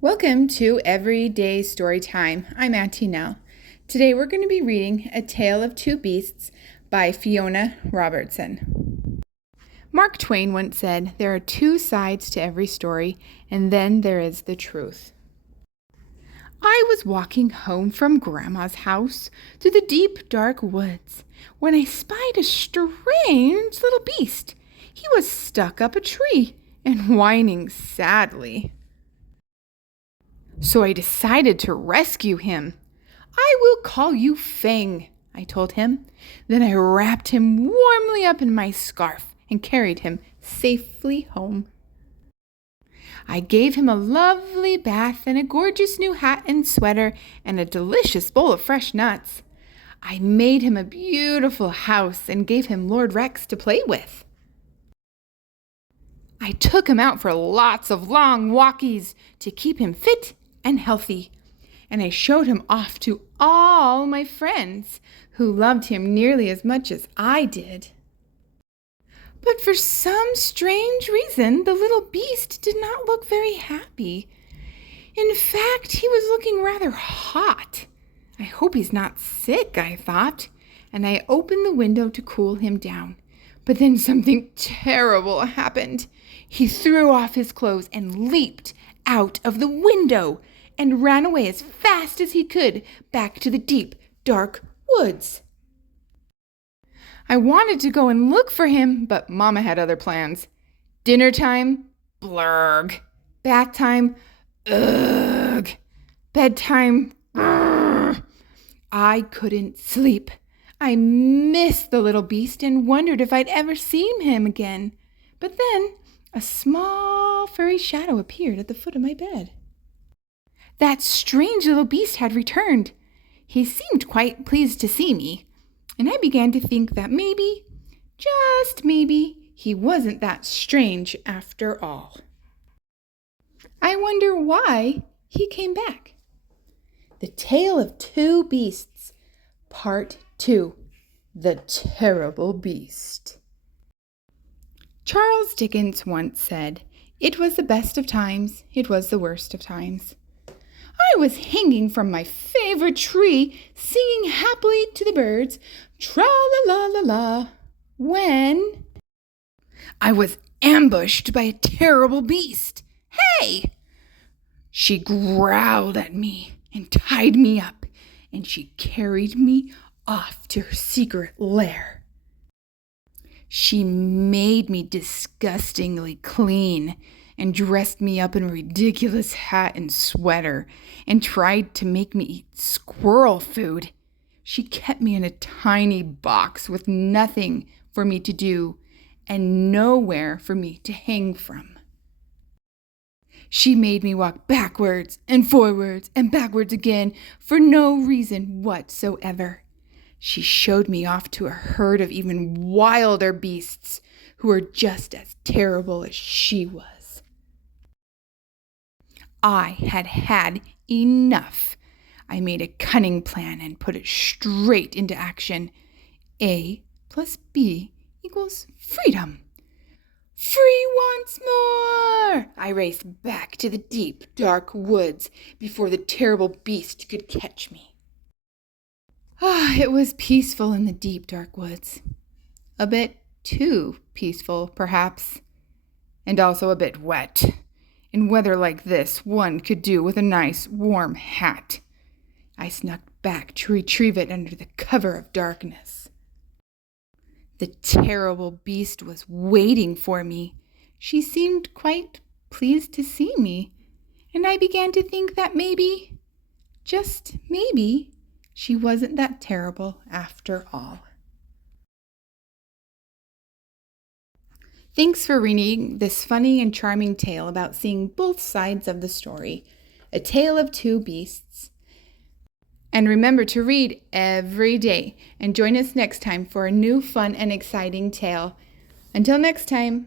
Welcome to Everyday StoryTime. I'm Auntie Nell. Today we're going to be reading A Tale of Two Beasts by Fiona Roberton. Mark Twain once said, "There are two sides to every story, and then there is the truth." I was walking home from Grandma's house through the deep, dark woods when I spied a strange little beast. He was stuck up a tree and whining sadly. So I decided to rescue him. "I will call you Fang," I told him. Then I wrapped him warmly up in my scarf and carried him safely home. I gave him a lovely bath and a gorgeous new hat and sweater and a delicious bowl of fresh nuts. I made him a beautiful house and gave him Lord Rex to play with. I took him out for lots of long walkies to keep him fit and healthy, and I showed him off to all my friends who loved him nearly as much as I did. But for some strange reason, the little beast did not look very happy. In fact, he was looking rather hot. I hope he's not sick, I thought, and I opened the window to cool him down. But then something terrible happened. He threw off his clothes and leaped out of the window and ran away as fast as he could back to the deep, dark woods. I wanted to go and look for him, but Mama had other plans. Dinner time? Blurg. Bath time? Ugh. Bedtime? Brr. I couldn't sleep. I missed the little beast and wondered if I'd ever see him again. But then a small furry shadow appeared at the foot of my bed. That strange little beast had returned. He seemed quite pleased to see me, and I began to think that maybe, just maybe, he wasn't that strange after all. I wonder why he came back. The Tale of Two Beasts, Part 2, The Terrible Beast. Charles Dickens once said, "It was the best of times, it was the worst of times." I was hanging from my favorite tree, singing happily to the birds, tra-la-la-la-la, when I was ambushed by a terrible beast. "Hey!" She growled at me and tied me up, and she carried me off to her secret lair. She made me disgustingly clean and dressed me up in a ridiculous hat and sweater and tried to make me eat squirrel food. She kept me in a tiny box with nothing for me to do and nowhere for me to hang from. She made me walk backwards and forwards and backwards again for no reason whatsoever. She showed me off to a herd of even wilder beasts who were just as terrible as she was. I had had enough. I made a cunning plan and put it straight into action. A plus B equals freedom. Free once more! I raced back to the deep, dark woods before the terrible beast could catch me. It was peaceful in the deep, dark woods. A bit too peaceful, perhaps, and also a bit wet. In weather like this, one could do with a nice, warm hat. I snuck back to retrieve it under the cover of darkness. The terrible beast was waiting for me. She seemed quite pleased to see me, and I began to think that maybe, just maybe, she wasn't that terrible after all. Thanks for reading this funny and charming tale about seeing both sides of the story, A Tale of Two Beasts. And remember to read every day and join us next time for a new fun and exciting tale. Until next time.